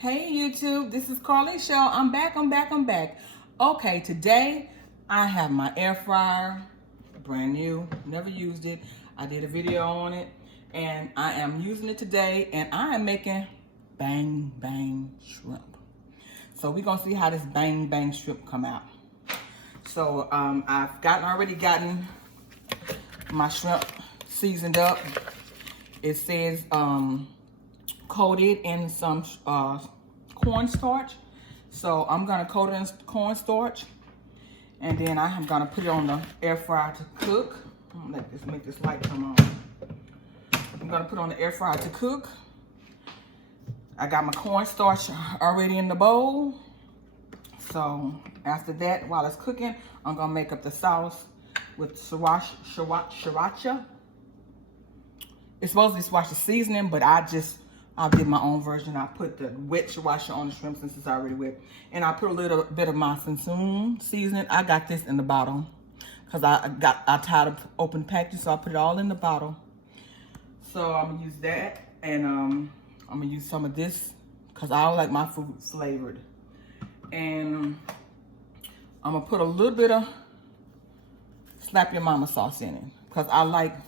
Hey YouTube, this is Carly Show. I'm back. Okay, today I have my air fryer, brand new, never used it. I did a video on it and I am using it today and I am making bang bang shrimp. So we're gonna see how this bang bang shrimp come out. So I've already gotten my shrimp seasoned up. It says coated in some cornstarch. So I'm gonna coat it in cornstarch and then I'm gonna put it on the air fryer to cook. I'm gonna make this light come on. I'm gonna put it on the air fryer to cook. I got my cornstarch already in the bowl. So after that, while it's cooking, I'm gonna make up the sauce with sriracha. It's supposed to be sriracha seasoning, but I did my own version. I put the wet sriracha on the shrimp since it's already wet. And I put a little bit of my Sassoon seasoning. I got this in the bottle because I tired of open packaging, so I put it all in the bottle. So I'm gonna use that, and I'm gonna use some of this because I like my food flavored. And I'm gonna put a little bit of Slap Your Mama sauce in it because I like a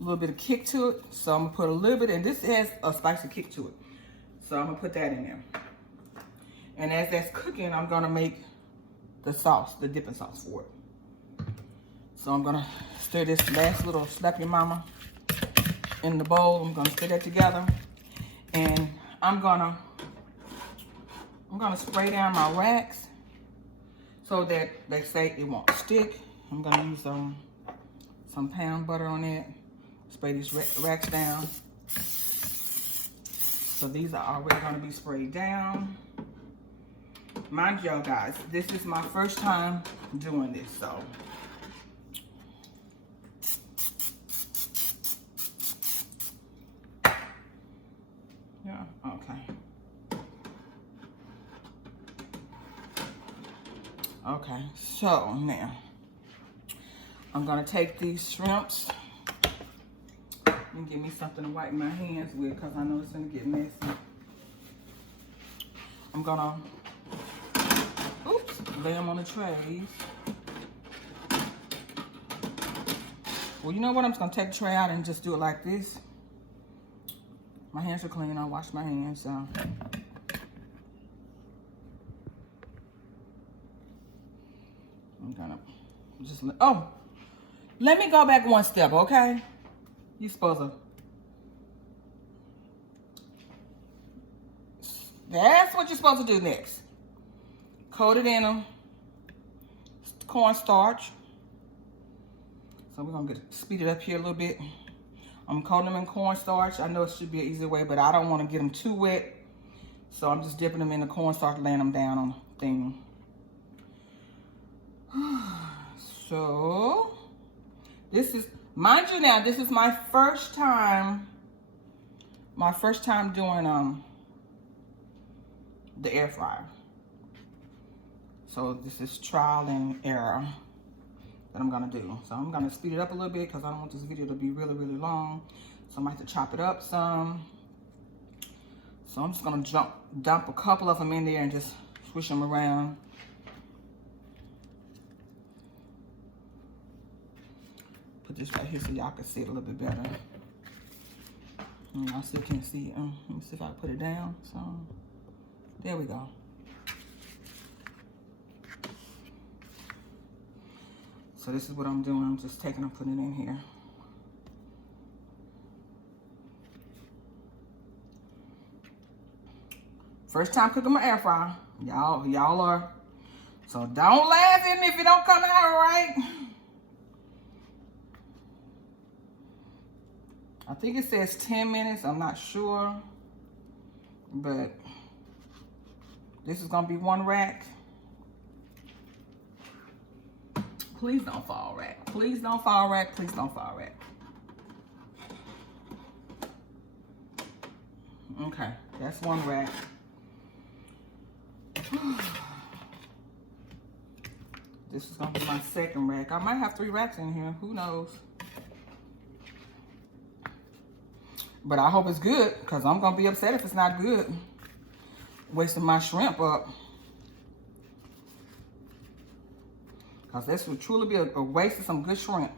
little bit of kick to it. So I'm gonna put a little bit, and this has a spicy kick to it. So I'm gonna put that in there. And as that's cooking, I'm gonna make the sauce, the dipping sauce for it. So I'm gonna stir this last little Slap Your Mama in the bowl. I'm gonna stir that together. And I'm gonna spray down my racks so that they say it won't stick. I'm gonna use some pound butter on it. Spray these racks down. So these are already gonna be sprayed down. Mind y'all guys, this is my first time doing this, so. Yeah, okay. Okay, so now, I'm gonna take these shrimps and give me something to wipe my hands with because I know it's gonna get messy. I'm gonna, lay them on the trays. Well, you know what? I'm just gonna take the tray out and just do it like this. My hands are clean. I washed my hands, so. I'm gonna just, let me go back one step, okay? You supposed to. That's what you're supposed to do next. Coat it in cornstarch. So we're gonna speed it up here a little bit. I'm coating them in cornstarch. I know it should be an easier way, but I don't want to get them too wet. So I'm just dipping them in the cornstarch, laying them down on the thing. So this is, mind you now, this is my first time doing the air fryer. So this is trial and error that I'm gonna do. So I'm gonna speed it up a little bit because I don't want this video to be really, really long. So I might have to chop it up some. So I'm just gonna dump a couple of them in there and just swish them around. Put this right here so y'all can see it a little bit better. I still can't see it. Let me see if I can put it down. So there we go. So this is what I'm doing. I'm just taking and putting it in here. First time cooking my air fryer. Y'all are. So don't laugh at me if it don't come out right. I think it says 10 minutes. I'm not sure. But this is gonna be one rack. Please don't fall rack. Please don't fall rack. Please don't fall rack. Okay, that's one rack. This is gonna be my second rack. I might have 3 racks in here. Who knows? But I hope it's good because I'm gonna be upset if it's not good. wasting my shrimp up. Because this would truly be a waste of some good shrimp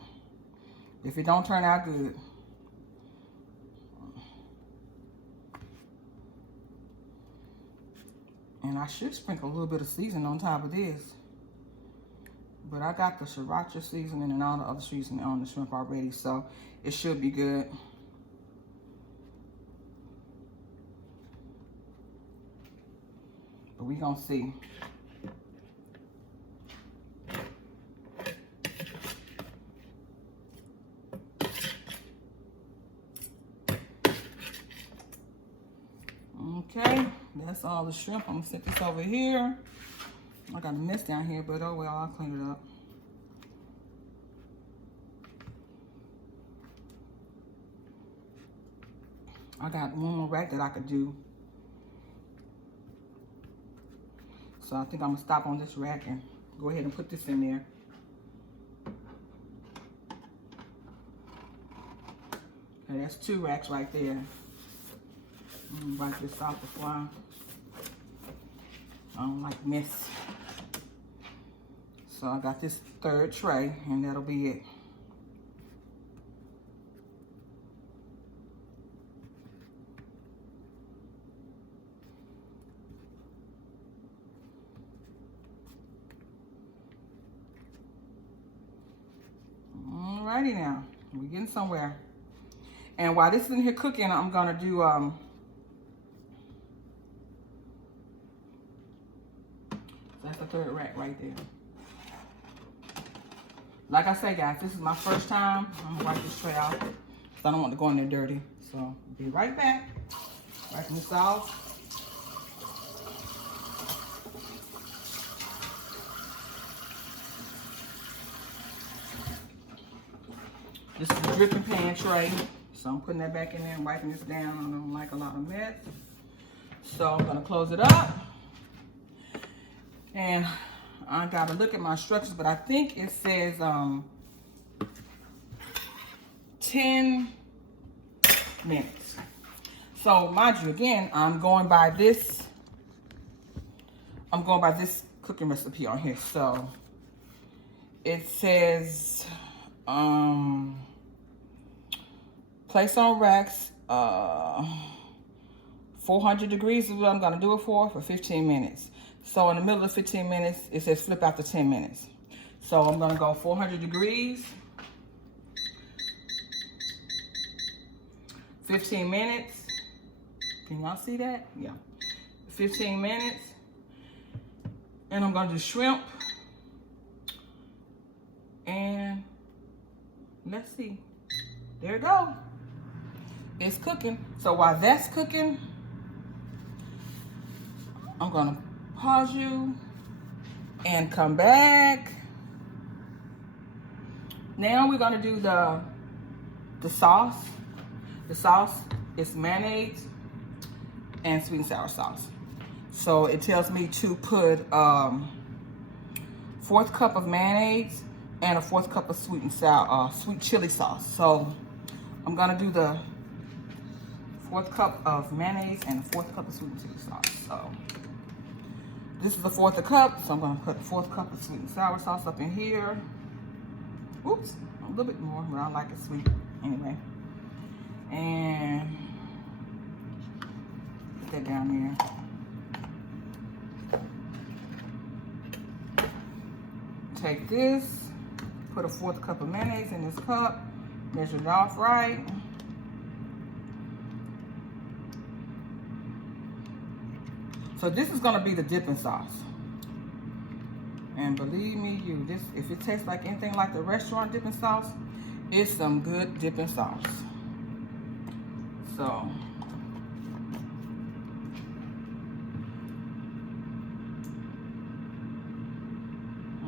if it don't turn out good. And I should sprinkle a little bit of seasoning on top of this. But I got the sriracha seasoning and all the other seasoning on the shrimp already, so it should be good. But we gonna see. Okay, that's all the shrimp. I'm gonna set this over here. I got a mess down here, but oh well, I'll clean it up. I got one more rack that I could do. So I think I'm gonna stop on this rack and go ahead and put this in there. Okay, that's 2 racks right there. I'm gonna wipe this off before I don't like mess. So I got this 3rd tray, and that'll be it. Alrighty now, we're getting somewhere. And while this is in here cooking, I'm gonna do that's the 3rd rack right there. Like I say, guys, this is my first time. I'm gonna wipe this tray out because I don't want to go in there dirty. So be right back. Wiping this off. This is the dripping pan tray. So I'm putting that back in there and wiping this down. I don't like a lot of mess. So I'm gonna close it up. And I gotta look at my instructions, but I think it says 10 minutes. So mind you, again, I'm going by this cooking recipe on here. So it says place on racks 400 degrees is what I'm gonna do it for 15 minutes. So in the middle of 15 minutes, it says flip after 10 minutes. So I'm gonna go 400 degrees, 15 minutes. Can y'all see that? Yeah. 15 minutes. And I'm gonna do shrimp. And let's see. There it go. It's cooking. So while that's cooking, I'm gonna pause you and come back. Now we're gonna do the sauce. The sauce is mayonnaise and sweet and sour sauce. So it tells me to put 1/4 cup of mayonnaise and a 1/4 cup of sweet and sour sweet chili sauce. So I'm gonna do the 1/4 cup of mayonnaise and a 1/4 cup of sweet and chili sauce. So this is a 1/4 cup, so I'm gonna put a 1/4 cup of sweet and sour sauce up in here. Oops, a little bit more, but I like it sweet anyway. And put that down there. Take this, put a 1/4 cup of mayonnaise in this cup, measure it off right. So this is gonna be the dipping sauce. And believe me, if it tastes like anything like the restaurant dipping sauce, it's some good dipping sauce. So,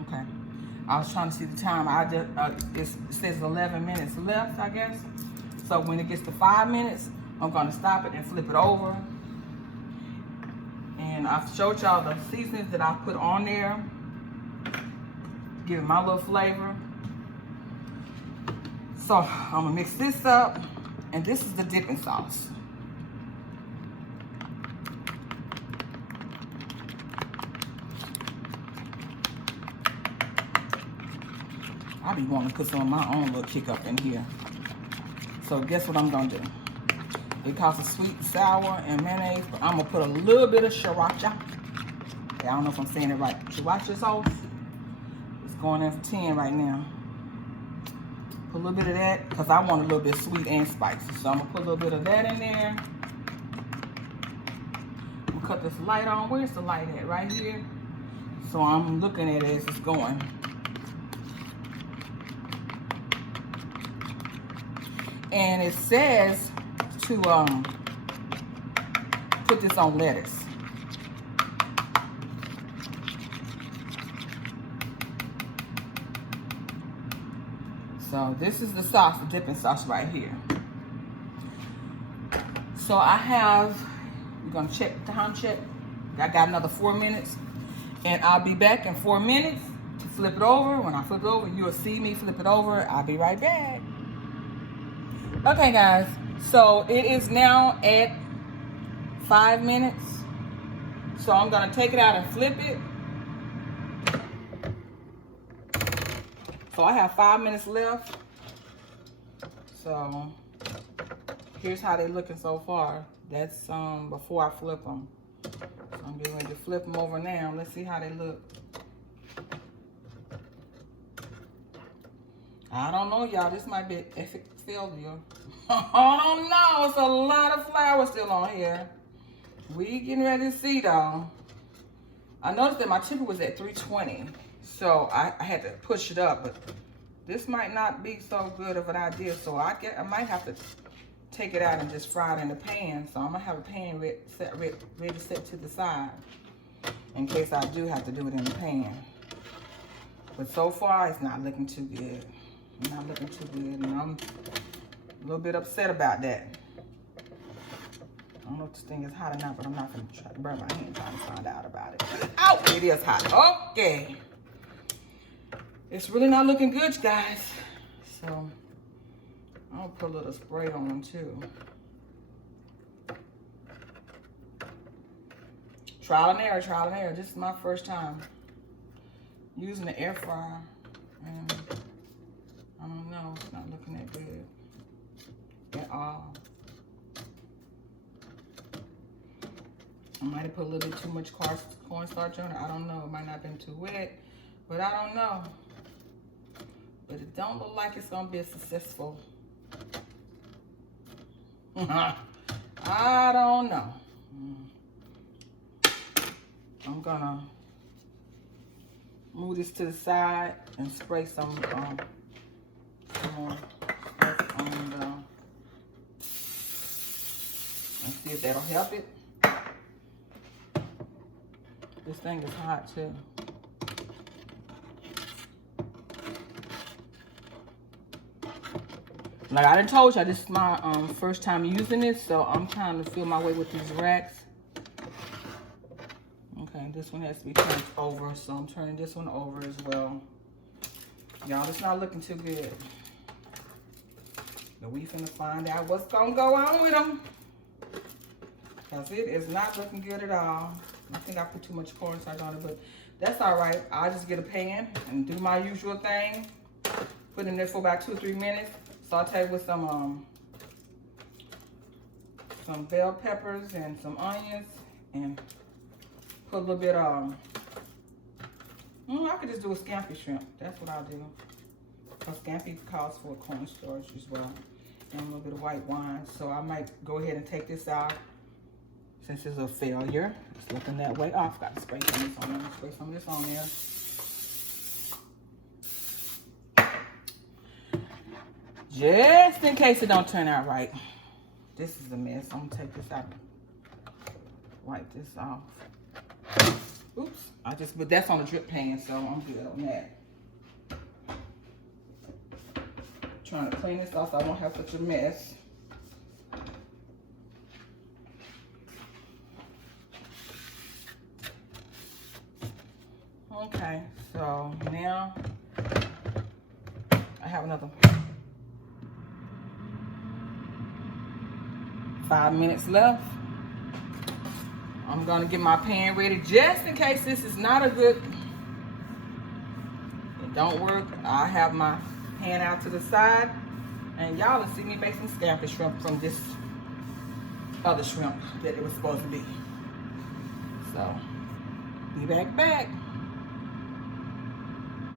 okay. I was trying to see the time. It says 11 minutes left, I guess. So when it gets to 5 minutes, I'm gonna stop it and flip it over. And I've showed y'all the seasonings that I put on there. Give it my little flavor. So I'm gonna mix this up. And this is the dipping sauce. I be wanting to put some of my own little kick up in here. So guess what I'm gonna do? It calls it sweet and sour and mayonnaise, but I'm gonna put a little bit of sriracha. Okay, I don't know if I'm saying it right. Sriracha sauce. It's going in for 10 right now. Put a little bit of that because I want a little bit sweet and spicy. So I'm gonna put a little bit of that in there. I'm gonna cut this light on. Where's the light at? Right here. So I'm looking at it as it's going. And it says to put this on lettuce. So this is the sauce, the dipping sauce right here. So I have, we're gonna check the time check. I got another 4 minutes, and I'll be back in 4 minutes to flip it over. When I flip it over, you'll see me flip it over. I'll be right back. Okay, guys. So it is now at 5 minutes. So I'm gonna take it out and flip it. So I have 5 minutes left. So here's how they're looking so far. That's before I flip them. So I'm getting ready to flip them over now. Let's see how they look. I don't know, y'all. This might be an epic failure. I don't know. It's a lot of flour still on here. We getting ready to see, though. I noticed that my tipper was at 320. So I had to push it up, but this might not be so good of an idea. So I might have to take it out and just fry it in the pan. So I'm gonna have a pan ready to set to the side in case I do have to do it in the pan. But so far, it's not looking too good. Not looking too good, and I'm a little bit upset about that. I don't know if this thing is hot or not, but I'm not gonna try to burn my hand trying to find out about it. Oh, it is hot. Okay. It's really not looking good, guys. So I'm gonna put a little spray on them too. Trial and error, trial and error. This is my first time using the air fryer, and I don't know, it's not looking that good at all. I might have put a little bit too much cornstarch on it. I don't know. It might not have been too wet, but I don't know. But it don't look like it's gonna be a successful. I don't know. I'm gonna move this to the side and spray some more stuff on the, and see if that'll help it. This thing is hot too. Like I done told y'all, this is my first time using this, so I'm trying to feel my way with these racks. Okay, this one has to be turned over, so I'm turning this one over as well. Y'all, it's not looking too good. But we finna find out what's gonna go on with them. Because it is not looking good at all. I think I put too much cornstarch on it, but that's all right. I'll just get a pan and do my usual thing. Put it in there for about 2 or 3 minutes. Saute with some bell peppers and some onions, and put a little bit I could just do a scampi shrimp. That's what I'll do. Because scampi calls for cornstarch as well, and a little bit of white wine. So I might go ahead and take this out since it's a failure. It's looking that way. Oh, I forgot to spray some of this on there. Spray some of this on there. Just in case it don't turn out right. This is a mess. I'm gonna take this out. Wipe this off. Oops. But that's on the drip pan, so I'm good on that. Trying to clean this off so I don't have such a mess. Okay, so now I have another 5 minutes left. I'm gonna get my pan ready just in case this is not a good, don't work, I have my hand out to the side, and y'all will see me make some scampi shrimp from this other shrimp that it was supposed to be. So, be back.